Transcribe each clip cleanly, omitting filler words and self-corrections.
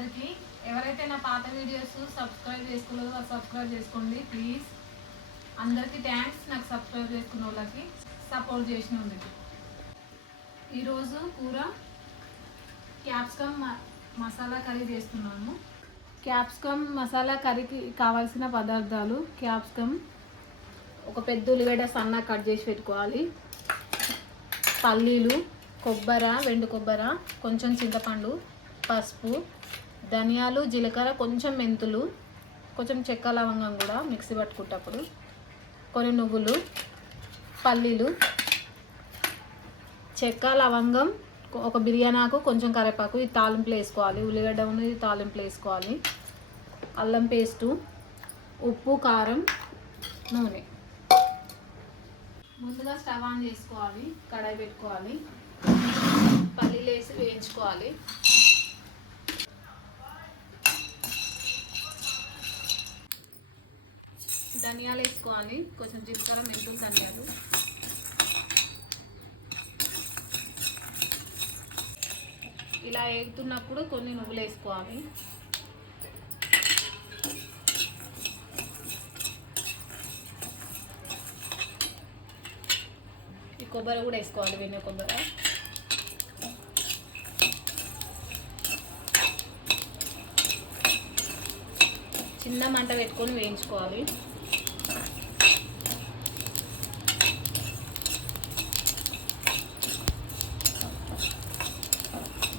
అందరికీ. ఎవరైతే నా పాత వీడియోస్ సబ్స్క్రైబ్ చేసుకోలేదో వాళ్ళు సబ్స్క్రైబ్ చేసుకోండి ప్లీజ్. అందరికీ థ్యాంక్స్ నాకు సబ్స్క్రైబ్ చేసుకున్న వాళ్ళకి, సపోర్ట్ చేసిన వాళ్ళకి. ఈరోజు కూర క్యాప్సికమ్ మసాలా కర్రీ చేస్తున్నాను. క్యాప్సికమ్ మసాలా కర్రీకి కావాల్సిన పదార్థాలు: క్యాప్సికమ్ ఒక పెద్ద ఉల్లిగడ్డ సన్నగా కట్ చేసి పెట్టుకోవాలి, పల్లీలు, కొబ్బరి, వెండు కొబ్బరి, కొంచెం చింతపండు, పసుపు, ధనియాలు, జీలకర్ర, కొంచెం మెంతులు, కొంచెం చెక్క లవంగం కూడా మిక్సీ పట్టుకుంటప్పుడు, కొన్ని నువ్వులు, పల్లీలు, చెక్క లవంగం, ఒక బిర్యానీ ఆకు, కొంచెం కరివేపాకు. ఇది తాలింపులు వేసుకోవాలి. ఉల్లిగడ్డ ఉన్నది తాలింపులు వేసుకోవాలి. అల్లం పేస్టు, ఉప్పు, కారం, నూనె. ముందుగా స్టవ్ ఆన్ చేసుకోవాలి, కడాయి పెట్టుకోవాలి, పల్లీలు వేసి వేయించుకోవాలి. ధనియాలు వేసుకోవాలి, కొంచెం జీలకర్ర, మెంతులు, ధనియాలు. ఇలా వేగుతున్నప్పుడు కొన్ని నువ్వులు వేసుకోవాలి. ఈ కొబ్బరి కూడా వేసుకోవాలి, వెన్న కొబ్బరి. చిన్న మంట పెట్టుకొని వేయించుకోవాలి.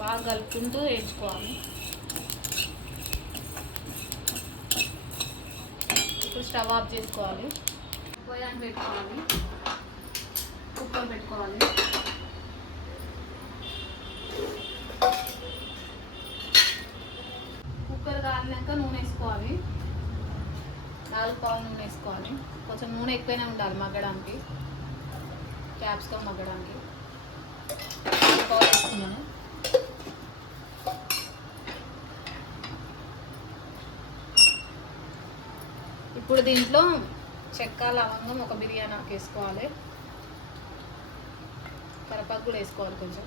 బాగా కలుపుకుంటూ వేయించుకోవాలి. ఇప్పుడు స్టవ్ ఆఫ్ చేసుకోవాలి. పొయ్యి అని పెట్టుకోవాలి, కుక్కర్ పెట్టుకోవాలి. కుక్కర్ కాలినాక నూనె వేసుకోవాలి. 4 పావులు నూనె వేసుకోవాలి. కొంచెం నూనె ఎక్కువైనా ఉండాలి మగ్గడానికి, క్యాప్సికమ్ మగ్గడానికి. 4 పావులు వేసుకున్నాను. ఇప్పుడు దీంట్లో చెక్క లవంగం, ఒక బిర్యానీ ఆకు వేసుకోవాలి. కరివేపాకు కూడా వేసుకోవాలి కొంచెం.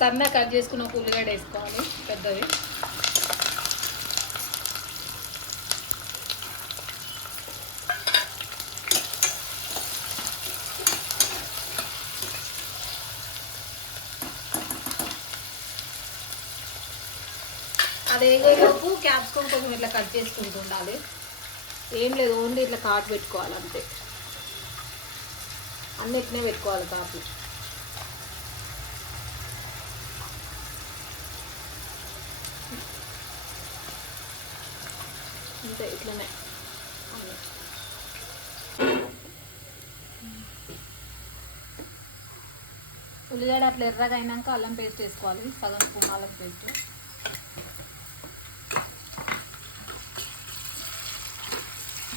సన్నగా కట్ చేసుకున్న ఒక ఉల్లిగడ్డ వేసుకోవాలి, పెద్దది. అదేలోపు క్యాప్సికమ్ కొంచెం ఇట్లా కట్ చేసుకుంటూ ఉండాలి. ఏం లేదు, ఓన్లీ ఇట్లా కాటు పెట్టుకోవాలి అంతే. అన్నీ ఇట్లనే పెట్టుకోవాలి కాపు. అంతే, ఇట్లనే. ఉల్లిగడ్డ అట్లా ఎర్రగా అయినాక అల్లం పేస్ట్ వేసుకోవాలి, సగం స్పూన్ అల్లం పేస్ట్.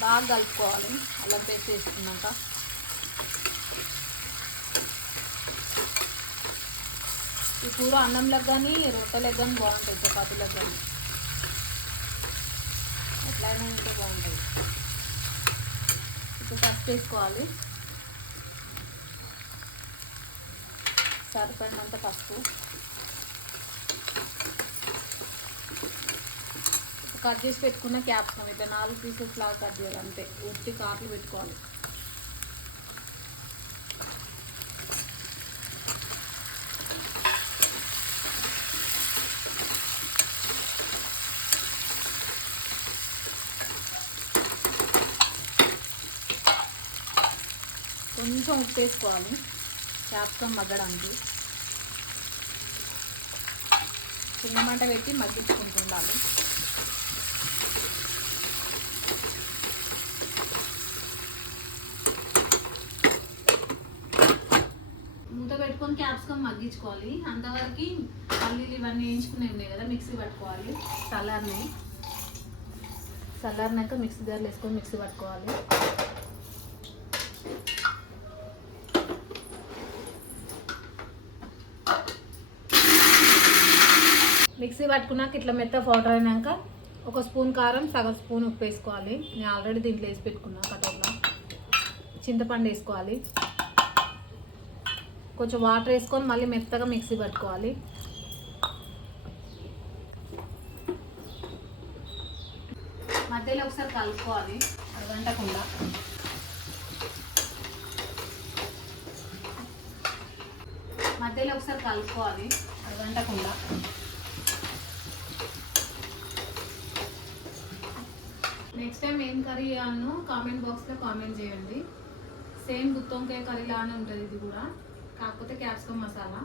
బాగా కలుపుకోవాలి అల్లం పేస్ట్ వేసుకున్నాక. ఈ కూర అన్నంలకు కానీ రొట్టెలకు కానీ బాగుంటుంది, చపాతీలకు కానీ ఎట్లయినా ఉంటే బాగుంటుంది. ఇప్పుడు పసుపు వేసుకోవాలి, సరిపడినంత పసుపు. కట్ చేసి పెట్టుకున్న క్యాప్సికమ్ ఇట్లా 4 పీసెస్ లాగా కట్ చేయాలి అంతే. ఉట్టి కాట్లు పెట్టుకోవాలి. కొంచెం ఉప్పు వేసుకోవాలి క్యాప్సికమ్ మగ్గడానికి. చిన్న మంట పెట్టి మగ్గించుకుంటుండాలి. మూత పెట్టుకొని క్యాప్సికమ్ మగ్గించుకోవాలి. అంతవరకు పల్లీలు ఇవన్నీ వేయించుకునే ఉన్నాయి కదా, మిక్సీ పట్టుకోవాలి. చల్లారినాక మిక్సీ జార్లో వేసుకొని మిక్సీ పట్టుకోవాలి. మిక్సీ పట్టుకున్నాక ఇట్లా మెత్త పౌడర్ అయినాక ఒక స్పూన్ కారం, సగం స్పూన్ ఉప్పు వేసుకోవాలి. నేను ఆల్రెడీ దీంట్లో వేసి పెట్టుకున్నా కటోర్లో. చింతపండు వేసుకోవాలి. కొంచెం వాటర్ వేసుకొని మళ్ళీ మెత్తగా మిక్సీ పట్టుకోవాలి. మధ్యలో ఒకసారి కలుపుకోవాలి అడగంటకుండా. మధ్యలో ఒకసారి కలుపుకోవాలి అడగంటకుండా. నెక్స్ట్ టైం ఏం కర్రీ చేయాలనో కామెంట్ బాక్స్లో కామెంట్ చేయండి. సేమ్ గుత్తొంకాయ కర్రీ లానే ఉంటుంది ఇది కూడా, కాకపోతే క్యాప్సికమ్ మసాలా.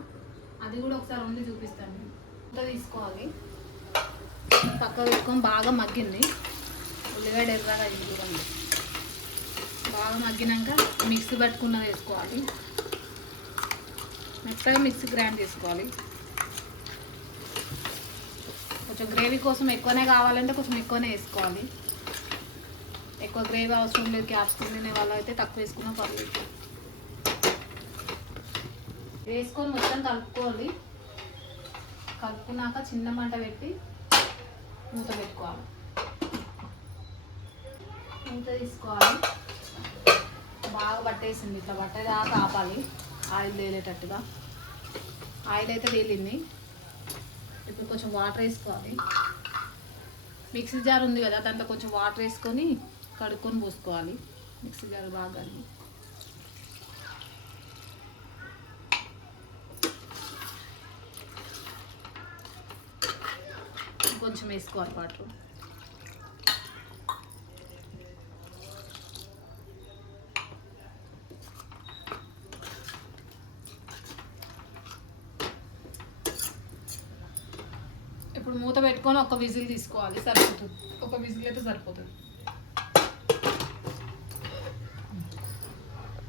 అది కూడా ఒకసారి వండి చూపిస్తాను. ఇంత తీసుకోవాలి, పక్క పెట్టుకొని బాగా మగ్గింది. ఉల్లిగడ్డ ఎర్రగా చూడండి. బాగా మగ్గినాక మిక్సీ పట్టుకున్నది వేసుకోవాలి. మెత్తగా మిక్సీ గ్రైండ్ చేసుకోవాలి. కొంచెం గ్రేవీ కోసం ఎక్కువనే కావాలంటే కొంచెం ఎక్కువనే వేసుకోవాలి. ఎక్కువ గ్రేవీ అవసరం లేదు, క్యాప్సికమ్ తినే వాళ్ళు అయితే తక్కువ వేసుకున్నా పర్లేదు. వేసుకొని మొత్తం కలుపుకోవాలి. కలుపుకున్నాక చిన్న మంట పెట్టి మూత పెట్టుకోవాలి. మూత తీసుకోవాలి. బాగా పట్టేసింది, ఇట్లా పట్టేదాకా ఆపాలి. ఆయిల్ తేలేటట్టుగా. ఆయిల్ అయితే తేలింది. ఇప్పుడు కొంచెం వాటర్ వేసుకోవాలి. మిక్సీ జార్ ఉంది కదా, దాంట్లో కొంచెం వాటర్ వేసుకొని కడుక్కొని పోసుకోవాలి. మిక్సీ జార్ బాగా కొంచెం వేసుకోవాలి వాటర్. ఇప్పుడు మూత పెట్టుకొని ఒక విజిల్ తీసుకోవాలి, సరిపోతుంది. ఒక విజిల్ అయితే సరిపోతుంది.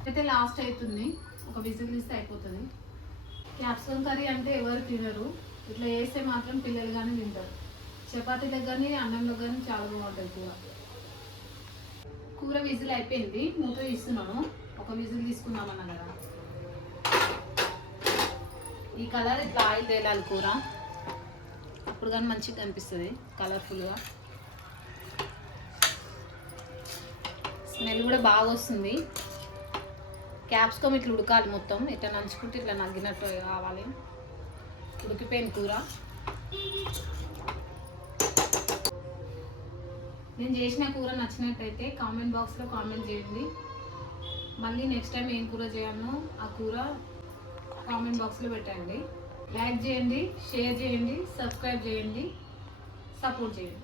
అయితే లాస్ట్ అవుతుంది, ఒక విజిల్ తీస్తే అయిపోతుంది. క్యాప్సికమ్ కర్రీ అంటే ఎవరు తినరు, ఇట్లా వేస్తే మాత్రం పిల్లలు కానీ తింటారు. చపాతీలకు కానీ అన్నంలో కానీ చాలా బాగుంటుంది కూర. కూర విజిల్ అయిపోయింది, మూత తీస్తున్నాను. ఒక విజిల్ తీసుకున్నామన్నా కదా. ఈ కలర్ ఇట్లా ఆయిల్ తేలాలి కూర, అప్పుడు కానీ మంచిగా కనిపిస్తుంది కలర్ఫుల్గా. స్మెల్ కూడా బాగా వస్తుంది. క్యాప్సికమ్ ఇట్లా ఉడకాలి మొత్తం, ఇట్లా నంచుకుంటే ఇట్లా నగ్గినట్టు కావాలి. ఉడికిపోయిన కూర. నేను చేసిన కూర నచ్చినట్టయితే కామెంట్ బాక్స్లో కామెంట్ చేయండి. మళ్ళీ నెక్స్ట్ టైం ఏం కూర చేయాలనో ఆ కూర కామెంట్ బాక్స్లో పెట్టండి. లైక్ చేయండి, షేర్ చేయండి, సబ్స్క్రైబ్ చేయండి, సపోర్ట్ చేయండి.